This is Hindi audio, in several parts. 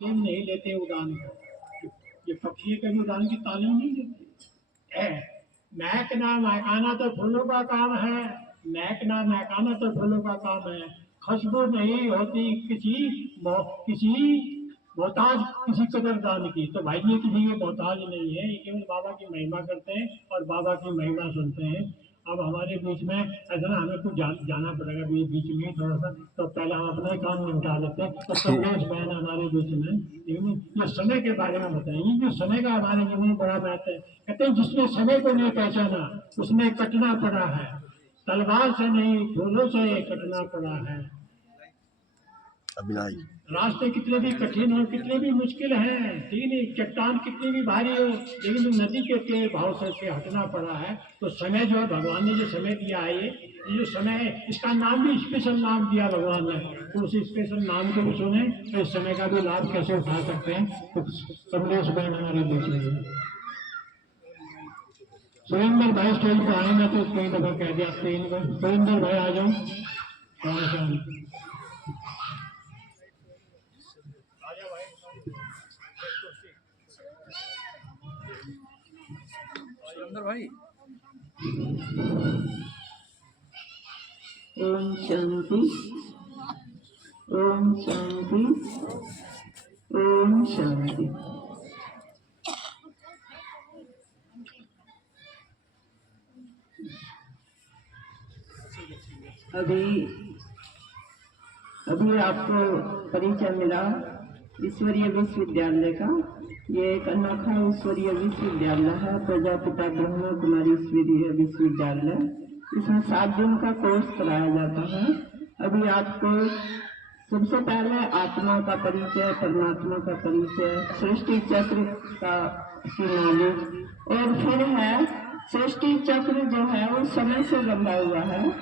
तालीम नहीं लेते उड़ान को। ये पक्षी कभी उड़ान की तालीम नहीं लेते। महकना महकाना तो फूलों का काम है, महकना महकाना तो फूलों का काम है। खुशबू नहीं होती किसी मोहताज किसी कदरदान की। तो भाई ये किसी के मोहताज नहीं है, ये केवल बाबा की महिमा करते हैं और बाबा की महिमा सुनते हैं। अब हमारे बीच में ऐसा ना हमें कुछ जाना पड़ेगा बीच में थोड़ा सा, तो पहले हम अपना ही काम निपटा लेते हैं। तो कमलेश बहन हमारे बीच में, ये समय के बारे में बताएंगे कि समय का हमारे जीवन में बड़ा महत्व है। कहते हैं जिसने समय को नहीं पहचाना उसने कटना पड़ा है, तलवार से नहीं फूलों से कटना पड़ा है। रास्ते कितने भी कठिन हो, कितने भी मुश्किल हैं, ठीक है, चट्टान कितनी भी भारी हो, लेकिन नदी के भाव से हटना पड़ा है। तो समय जो है भगवान ने जो समय दिया है, ये जो समय है इसका नाम भी स्पेशल नाम दिया भगवान ने। तो उस स्पेशल नाम को भी सुने तो इस समय का भी लाभ कैसे उठा सकते हैं। तो कमलेश बहन हमारे बीच में सुरेंद्र भाई स्टेज पर आए, मैं तो कई दफा कह दिया सुरेंद्र भाई आ जाओ। भाई ओम शांति, ओम शांति, ओम शांति। अभी आपको परिचय मिला ईश्वरीय विश्वविद्यालय का। ये एक अनोखा ईश्वरीय विश्वविद्यालय है, प्रजापिता ब्रह्मा कुमारी ईश्वरीय विश्वविद्यालय। इसमें 7 दिन का कोर्स कराया जाता है। अभी आपको सबसे पहले आत्मा का परिचय, परमात्मा का परिचय, सृष्टि चक्र का नॉलेज, और फिर है सृष्टि चक्र जो है वो समय से बंधा हुआ है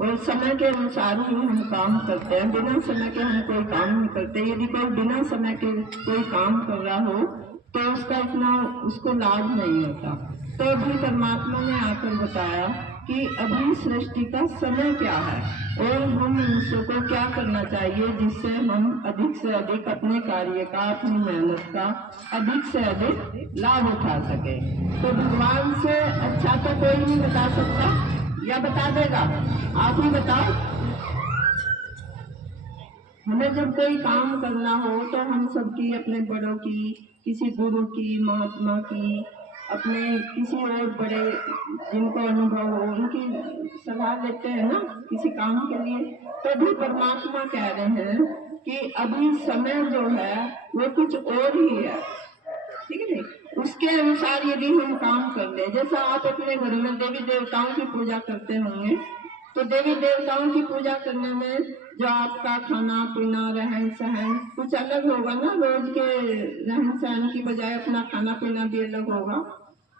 और समय के अनुसार ही हम काम करते हैं। बिना समय के हम कोई काम नहीं करते। यदि कोई बिना समय के कोई काम कर रहा हो तो उसका इतना उसको लाभ नहीं होता। तो अभी परमात्मा ने आकर बताया कि अभी सृष्टि का समय क्या है और हम मनुष्य को क्या करना चाहिए जिससे हम अधिक से अधिक अपने कार्य का, अपनी मेहनत का अधिक से अधिक लाभ उठा सके। तो भगवान से अच्छा तो कोई नहीं बता सकता, या बता देगा? आप ही बताओ। हमें जब कोई काम करना हो तो हम सबकी, अपने बड़ों की, किसी गुरु की, महात्मा की, अपने किसी और बड़े जिनको अनुभव हो उनकी सलाह लेते हैं ना किसी काम के लिए। तो भी परमात्मा कह रहे हैं कि अभी समय जो है वो कुछ और ही है, ठीक है। उसके अनुसार यदि हम काम कर ले, जैसा आप अपने घर में देवी देवताओं की पूजा करते होंगे, तो देवी देवताओं की पूजा करने में जो आपका खाना पीना, रहन सहन कुछ अलग होगा ना। रोज के रहन सहन की बजाय अपना खाना पीना भी अलग होगा।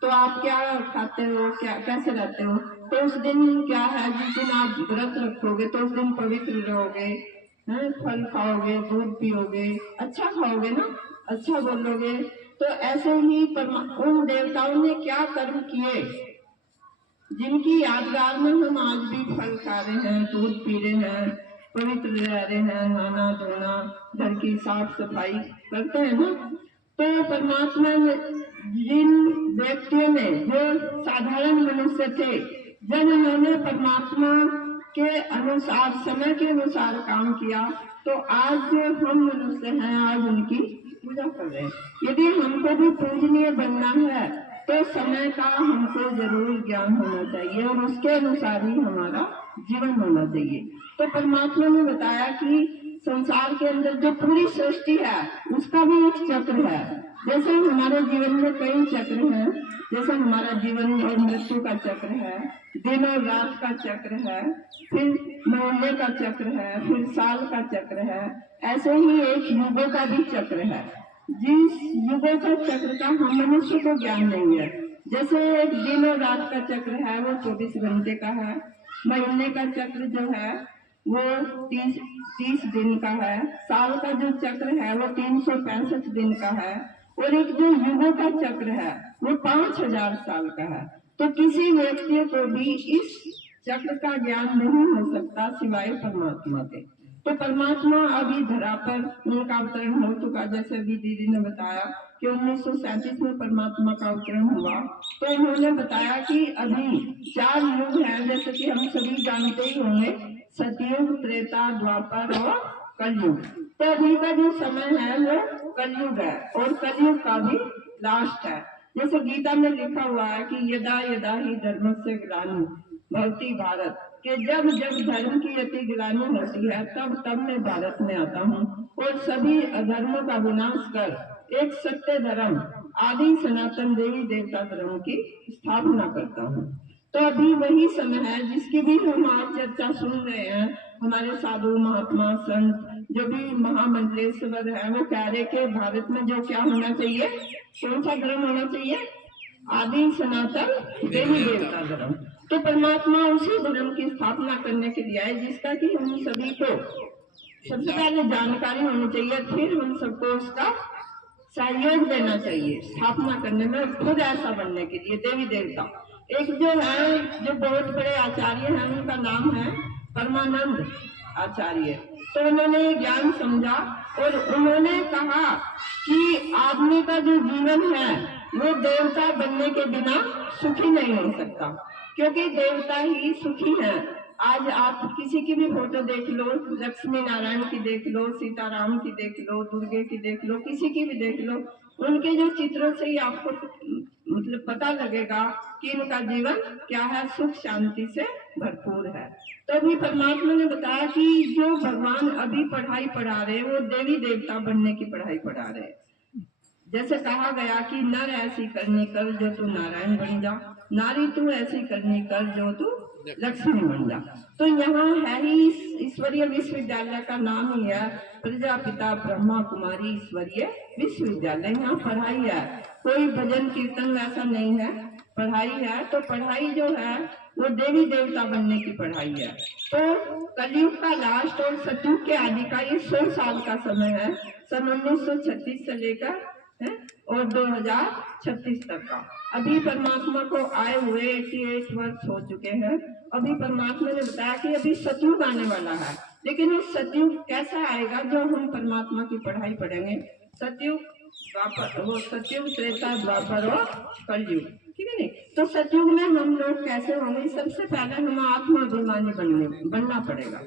तो आप क्या खाते हो, क्या कैसे रहते हो? तो उस दिन क्या है, जिस दिन आप व्रत रखोगे तो उस दिन पवित्र रहोगे, फल खाओगे, दूध पियोगे, अच्छा खाओगे ना, अच्छा बोलोगे। तो ऐसे ही उन देवताओं ने क्या कर्म किए जिनकी यादगार में हम आज भी फल खा रहे हैं, दूध पी रहे हैं, पवित्र रह रहे हैं, नहाना धोना, घर की साफ सफाई करते हैं ना। तो परमात्मा ने जिन व्यक्तियों ने, जो साधारण मनुष्य थे, जब उन्होंने परमात्मा के अनुसार, समय के अनुसार काम किया, तो आज जो हम मनुष्य हैं आज उनकी पूजा कर रहे हैं। यदि हमको भी पूजनीय बनना है तो समय का हमको जरूर ज्ञान होना चाहिए और उसके अनुसार ही हमारा जीवन होना चाहिए। तो परमात्मा ने बताया कि संसार के अंदर जो पूरी सृष्टि है उसका भी एक चक्र है। जैसे हमारे जीवन में कई चक्र हैं, जैसे हमारा जीवन और मृत्यु का चक्र है, दिन और रात का चक्र है, फिर महीने का चक्र है, फिर साल का चक्र है, ऐसे ही एक युगों का भी चक्र है। जिस युगों का चक्र का हम मनुष्य को ज्ञान नहीं है। जैसे एक दिन और रात का चक्र है वो 24 घंटे का है, महीने का चक्र जो है वो 30 दिन का है, साल का जो चक्र है वो 365 दिन का है, और एक जो युगों का चक्र है वो 5000 साल का है। तो किसी व्यक्ति को भी इस चक्र का ज्ञान नहीं हो सकता सिवाय परमात्मा के। तो परमात्मा अभी धरा पर उनका अवतरण हो चुका, जैसे अभी दीदी ने बताया कि 1937 में परमात्मा का अवतरण हुआ। तो उन्होंने बताया कि अभी 4 युग है, जैसे कि हम सभी जानते ही होंगे, सतयुग, त्रेता, द्वापर और कलयुग। तो अभी का जो समय है वो कलयुग है, और कलयुग का भी लास्ट है। जैसे गीता में लिखा हुआ है कि यदा यदा ही धर्मस्य ग्लानि भवति भारत, कि जब जब धर्म की अति ग्लानि होती है तब तब मैं भारत में आता हूँ और सभी अधर्मों का विनाश कर एक सत्य धर्म आदि सनातन देवी देवता धर्म की स्थापना करता हूँ। तो अभी वही समय है जिसकी भी हम आज चर्चा सुन रहे हैं। हमारे साधु महात्मा संत जो भी महामंडलेश्वर है वो कह रहे कि भारत में जो क्या होना चाहिए, कौन सा धर्म होना चाहिए, आदि सनातन देवी देवता धर्म। तो परमात्मा उसी धर्म की स्थापना करने के लिए आए जिसका कि हम सभी को सबसे पहले जानकारी होनी चाहिए, फिर हम सबको उसका सहयोग देना चाहिए स्थापना करने में, खुद ऐसा बनने के लिए देवी देवता। एक जो है जो बहुत बड़े आचार्य हैं उनका नाम है परमानंद आचार्य। तो उन्होंने ज्ञान समझा और उन्होंने कहा कि आदमी का जो जीवन है वो देवता बनने के बिना सुखी नहीं हो सकता, क्योंकि देवता ही सुखी है। आज आप किसी की भी फोटो देख लो, लक्ष्मी नारायण की देख लो, सीताराम की देख लो, दुर्गे की देख लो, किसी की भी देख लो, उनके जो चित्रों से ही आपको मतलब पता लगेगा कि इनका जीवन क्या है, सुख शांति से भरपूर है। तो अभी परमात्मा ने बताया कि जो भगवान अभी पढ़ाई पढ़ा रहे हैं वो देवी देवता बनने की पढ़ाई पढ़ा रहे हैं। जैसे कहा गया कि नर ऐसी करनी कर जो तू नारायण बन जा, नारी तू ऐसी करनी कर जो तू लक्ष्मी बन जा। तो यहाँ है ही ईश्वरीय विश्वविद्यालय का नाम ही है प्रजापिता ब्रह्मा कुमारी ईश्वरीय विश्वविद्यालय। यहाँ पढ़ाई है, कोई भजन कीर्तन वैसा नहीं है, पढ़ाई है। तो पढ़ाई जो है वो देवी देवता बनने की पढ़ाई है। तो कलयुग का लास्ट और सतयुग के आदि का ये 100 साल का समय है, सन 1936 से लेकर है और 2036 तक का। अभी परमात्मा को आए हुए 88 वर्ष हो चुके हैं। अभी परमात्मा ने बताया कि अभी सतयुग आने वाला है, लेकिन वो सतयुग कैसा आएगा जो हम परमात्मा की पढ़ाई पढ़ेंगे। सतयुग द्वापर, वो सतयुग त्रेता द्वापर और कलयुग, ठीक है नहीं। तो सतयुग में हम लोग कैसे होंगे, सबसे पहले हम आत्माभिमानी बनना पड़ेगा,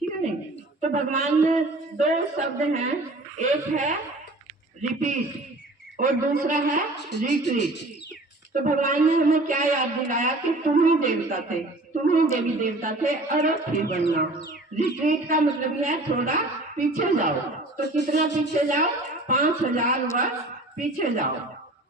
ठीक है नहीं। तो भगवान ने 2 शब्द हैं, एक है रिपीट और दूसरा है रिट्रीट। तो भगवान ने हमें क्या याद दिलाया कि तुम ही देवता थे, तुम ही देवी देवता थे, और फिर बनना। रिट्रीट का मतलब यह है थोड़ा पीछे जाओ। तो कितना पीछे जाओ, 5000 वर्ष पीछे जाओ,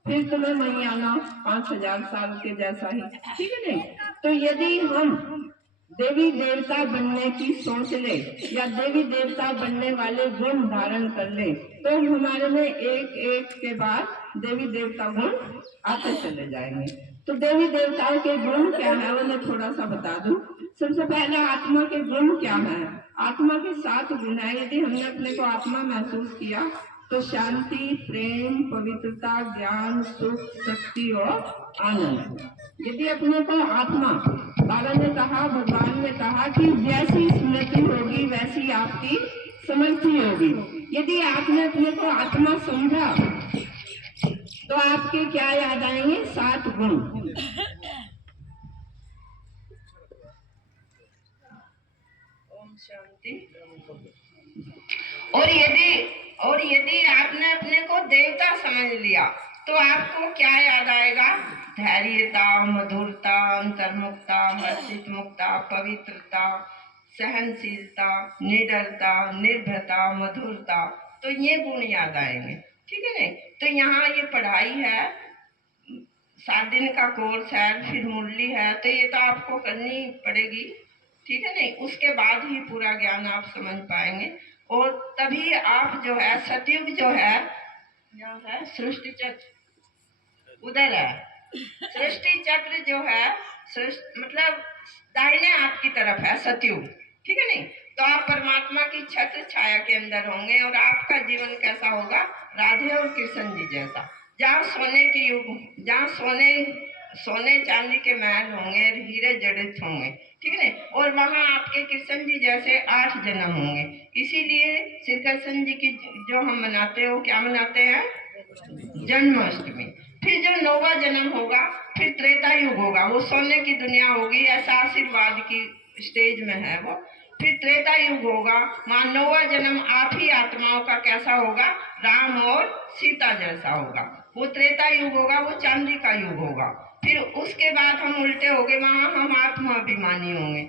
फिर तुम्हें वहीं आना 5000 साल के जैसा ही, ठीक है नहीं। तो यदि हम देवी देवता बनने की सोच ले या देवी देवता बनने वाले गुण धारण कर ले तो हमारे में एक एक के बाद देवी देवता गुण आते चले जाएंगे। तो देवी देवताओं के गुण क्या है वो मैं थोड़ा सा बता दूं। सबसे पहले आत्मा के गुण क्या है। आत्मा के 7 गुण है। यदि हमने अपने को आत्मा महसूस किया तो शांति, प्रेम, पवित्रता, ज्ञान, सुख, शक्ति और आनंद। यदि अपने को आत्मा, बाबा ने कहा, भगवान ने कहा कि जैसी स्मृति होगी वैसी आपकी समृद्धि होगी। यदि आपने अपने को आत्मा समझा तो आपके क्या याद आएंगे, 7 गुण। ओम शांति। और यदि आपने अपने को देवता समझ लिया तो आपको क्या याद आएगा, धैर्यता, मधुरता, अंतर्मुक्ता, हर्षित मुक्ता, पवित्रता, सहनशीलता, निडरता, निर्भयता, मधुरता। तो ये गुण याद आएंगे, ठीक है नहीं। तो यहाँ ये पढ़ाई है, 7 दिन का कोर्स है, फिर मुरली है, तो ये तो आपको करनी पड़ेगी, ठीक है नहीं। उसके बाद ही पूरा ज्ञान आप समझ पाएंगे और तभी आप जो है सतयुग जो है, यहाँ है सृष्टि चक्र, उधर है सृष्टि चक्र जो है, मतलब दाहिने हाथ की तरफ है सतयुग, ठीक है नहीं। तो आप परमात्मा की छत्र छाया के अंदर होंगे और आपका जीवन कैसा होगा, राधे और कृष्ण जी जैसा, जहाँ सोने की युग, जहाँ सोने चांदी के महल होंगे, हीरे जड़ित होंगे, ठीक है। और वहां आपके कृष्ण जी जैसे 8 जन्म होंगे। इसीलिए श्री कृष्ण जी की जो हम मनाते हैं वो क्या मनाते हैं, जन्माष्टमी। फिर जो नौवा जन्म होगा, फिर त्रेता युग होगा, वो सोने की दुनिया होगी, ऐसा आशीर्वाद की स्टेज में है वो। फिर त्रेता युग होगा, वहाँ नौवा जन्म आप ही आत्माओं का कैसा होगा, राम और सीता जैसा होगा। वो त्रेता युग होगा, वो चांदी का युग होगा। फिर उसके बाद हम उल्टे हो गए, वहां हम आत्माभिमानी होंगे।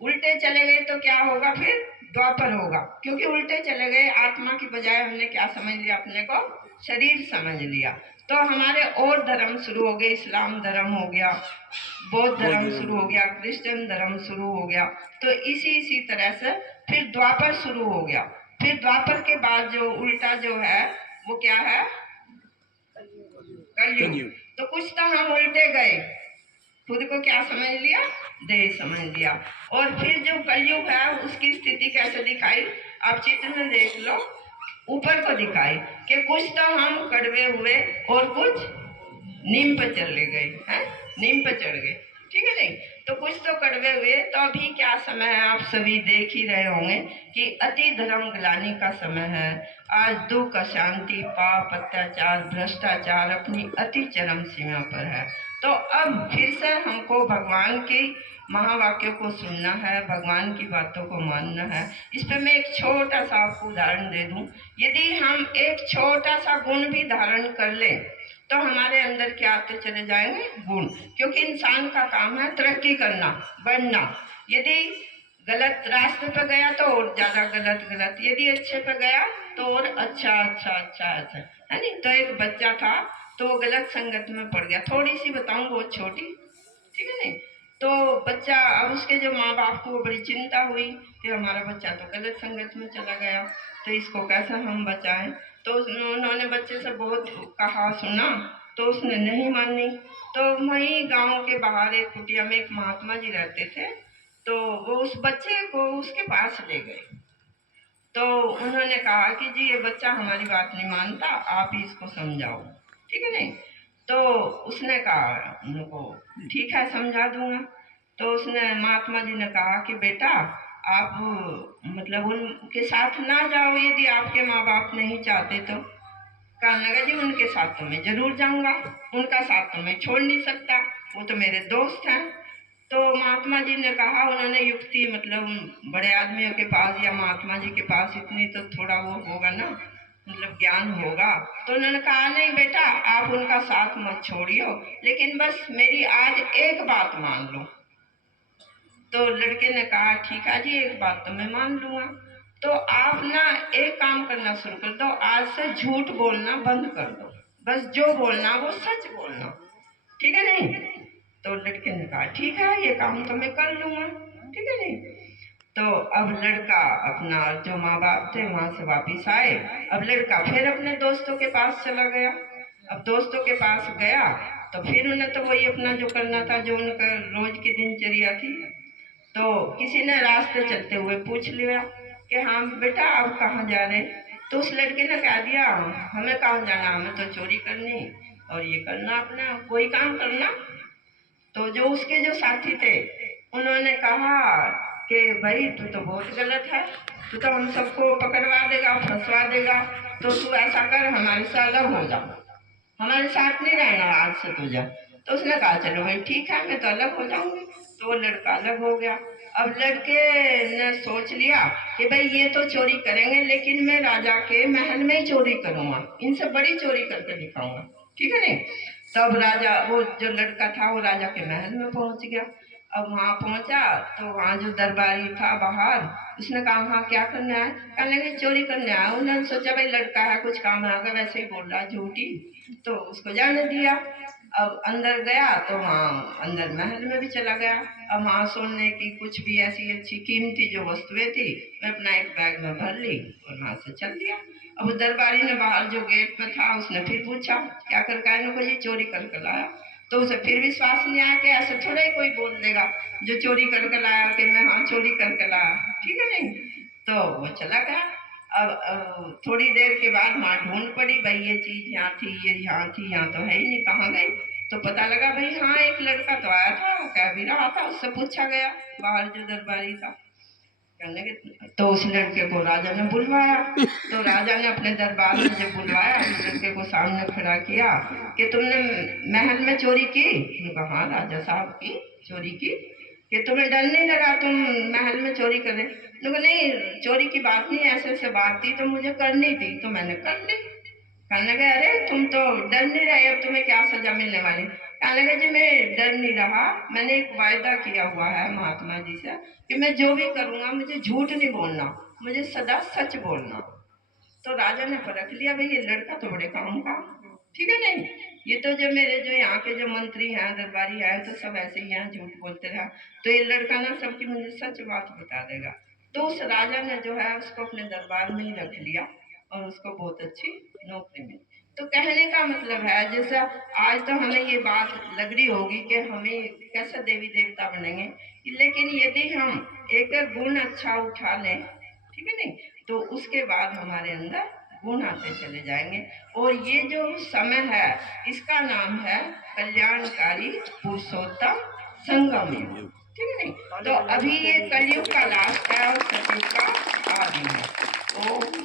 उल्टे चले गए तो क्या होगा, फिर द्वापर होगा, क्योंकि उल्टे चले गए, आत्मा की बजाय हमने क्या समझ लिया, अपने को शरीर समझ लिया। तो हमारे और धर्म शुरू हो गए, इस्लाम धर्म हो गया, बौद्ध धर्म शुरू हो गया, क्रिश्चियन धर्म शुरू हो गया। तो इसी तरह से फिर द्वापर शुरू हो गया। फिर द्वापर के बाद जो उल्टा जो है वो क्या है, कलयुग। तो कुछ तो हम उल्टे गए, खुद को क्या समझ लिया, देह समझ लिया। और फिर जो कलयुग है उसकी स्थिति कैसे दिखाई, आप चित्र में देख लो, ऊपर को दिखाई कि कुछ तो हम कड़वे हुए और कुछ नीम पर चले गए हैं, नीम पर चढ़ गए, ठीक है नहीं। तो कुछ तो कड़वे हुए। तो अभी क्या समय है, आप सभी देख ही रहे होंगे कि अति धर्म ग्लानि का समय है। आज दुख, अशांति, पाप, अत्याचार, भ्रष्टाचार अपनी अति चरम सीमा पर है। तो अब फिर से हमको भगवान के महावाक्यों को सुनना है, भगवान की बातों को मानना है। इस पर मैं एक छोटा सा आपको उदाहरण दे दूं। यदि हम एक छोटा सा गुण भी धारण कर लें तो हमारे अंदर क्या आते चले जाएंगे, गुण। क्योंकि इंसान का काम है तरक्की करना, बढ़ना। यदि गलत रास्ते पर गया तो और ज्यादा गलत, यदि अच्छे पर गया तो और अच्छा, है नहीं। तो एक बच्चा था, तो वो गलत संगत में पड़ गया। थोड़ी सी बताऊं, बहुत छोटी, ठीक है नहीं। तो बच्चा, अब उसके जो माँ बाप को बड़ी चिंता हुई कि हमारा बच्चा तो गलत संगत में चला गया, तो इसको कैसे हम बचाएं। तो उन्होंने बच्चे से बहुत कहा सुना, तो उसने नहीं मानी। तो वहीं गांव के बाहर एक कुटिया में एक महात्मा जी रहते थे, तो वो उस बच्चे को उसके पास ले गए। तो उन्होंने कहा कि जी ये बच्चा हमारी बात नहीं मानता, आप ही इसको समझाओ, ठीक है नहीं। तो उसने कहा उनको, ठीक है समझा दूंगा। तो उसने, महात्मा जी ने कहा कि बेटा आप मतलब उनके साथ ना जाओ, यदि आपके माँ बाप नहीं चाहते तो। कहने लगा जी उनके साथ तो मैं जरूर जाऊंगा, उनका साथ तो मैं छोड़ नहीं सकता, वो तो मेरे दोस्त हैं। तो महात्मा जी ने कहा, उन्होंने युक्ति, मतलब बड़े आदमियों के पास या महात्मा जी के पास इतनी तो थोड़ा वो होगा ना, मतलब ज्ञान होगा। तो उन्होंने कहा नहीं बेटा आप उनका साथ मत छोड़ियो, लेकिन बस मेरी आज एक बात मान लो। तो लड़के ने कहा ठीक है जी, एक बात तो मैं मान लूंगा। तो आप ना एक काम करना शुरू कर दो, आज से झूठ बोलना बंद कर दो, बस जो बोलना वो सच बोलना, ठीक है नहीं। तो लड़के ने कहा ठीक है ये काम तो मैं कर लूंगा, ठीक है नहीं। तो अब लड़का अपना, जो माँ बाप थे वहां से वापिस आए। अब लड़का फिर अपने दोस्तों के पास चला गया। अब दोस्तों के पास गया तो फिर उन्हें तो वही अपना जो करना था, जो उनका रोज की दिनचर्या थी। तो किसी ने रास्ते चलते हुए पूछ लिया कि हाँ बेटा आप कहाँ जा रहे। तो उस लड़के ने कह दिया हमें कहाँ जाना, हमें तो चोरी करनी और ये करना, अपना कोई काम करना। तो जो उसके जो साथी थे उन्होंने कहा कि भाई तू तो बहुत गलत है, तू तो हम सबको पकड़वा देगा, फंसवा देगा, तो तू ऐसा कर हमारे से अलग हो जा, हमारे साथ नहीं रहना आज से तुझे। तो उसने कहा चलो भाई ठीक है मैं तो अलग हो जाऊंगी। तो वो लड़का अलग हो गया। अब लड़के ने सोच लिया कि भाई ये तो चोरी करेंगे, लेकिन मैं राजा के महल में ही चोरी करूंगा, इनसे बड़ी चोरी करके दिखाऊंगा, ठीक है नहीं। तब राजा, वो जो लड़का था वो राजा के महल में पहुंच गया। अब वहां पहुंचा तो वहां जो दरबारी था बाहर, उसने कहा हाँ क्या करना है, कहने लगे चोरी करने आया। उन्होंने सोचा भाई लड़का है कुछ काम आएगा, वैसे ही बोल रहा झूठी, तो उसको जाने दिया। अब अंदर गया तो वहाँ अंदर महल में भी चला गया। अब वहाँ सोने की कुछ भी ऐसी अच्छी कीमती जो वस्तुएं थी मैं अपना एक बैग में भर ली और वहां से चल दिया। अब दरबारी ने बाहर जो गेट पे था उसने फिर पूछा क्या कर कहने को, ये चोरी करके लाया। तो उसे फिर विश्वास नहीं आया कि ऐसे थोड़ा ही कोई बोल देगा जो चोरी करके लाया कि मैं हाँ चोरी करके लाया, ठीक है नहीं। तो वो चला गया। अब थोड़ी देर के बाद माँ ढूंढ पड़ी, भाई ये चीज यहाँ थी, ये यहाँ थी, यहाँ तो है ही नहीं, कहाँ गई। तो पता लगा भाई हाँ एक लड़का तो आया था, कह भी रहा था, उससे पूछा गया बाहर जो दरबारी था। कहने लगे तो उस लड़के को राजा ने बुलवाया। तो राजा ने अपने दरबार में जब बुलवाया, उस लड़के को सामने खड़ा किया कि तुमने महल में चोरी की? उन्होंने कहा हाँ राजा साहब की चोरी की। कि तुम्हें डर नहीं लगा तुम महल में चोरी कर रहे? उन्होंने कहा नहीं चोरी की बात नहीं, ऐसे ऐसे बात थी तो मुझे करनी थी तो मैंने कर ली। कहने लगे अरे तुम तो डर नहीं रहे, अब तुम्हें क्या सजा मिलने वाली? कहने लगे जी मैं डर नहीं रहा, मैंने एक वायदा किया हुआ है महात्मा जी से कि मैं जो भी करूंगा मुझे झूठ नहीं बोलना, मुझे सदा सच बोलना। तो राजा ने परख लिया भाई ये लड़का तो बड़े काम का, ठीक है नहीं, ये तो जो मेरे जो यहाँ के जो मंत्री हैं दरबारी हैं तो सब ऐसे ही हैं, झूठ बोलते रहा, तो ये लड़का ना सबकी मुझे सच बात बता देगा। तो उस राजा ने जो है उसको अपने दरबार में ही रख लिया और उसको बहुत अच्छी नौकरी मिली। तो कहने का मतलब है जैसे आज तो हमें ये बात लग रही होगी कि हमें कैसे देवी देवता बनेंगे, लेकिन यदि हम एक गुण अच्छा उठा लें, ठीक है नहीं, तो उसके बाद हमारे अंदर गुण आते चले जाएंगे। और ये जो समय है इसका नाम है कल्याणकारी पुरुषोत्तम संगम युग, ठीक है नहीं। तो अभी ये कलयुग का लास्ट है और सतयुग का आदि है। तो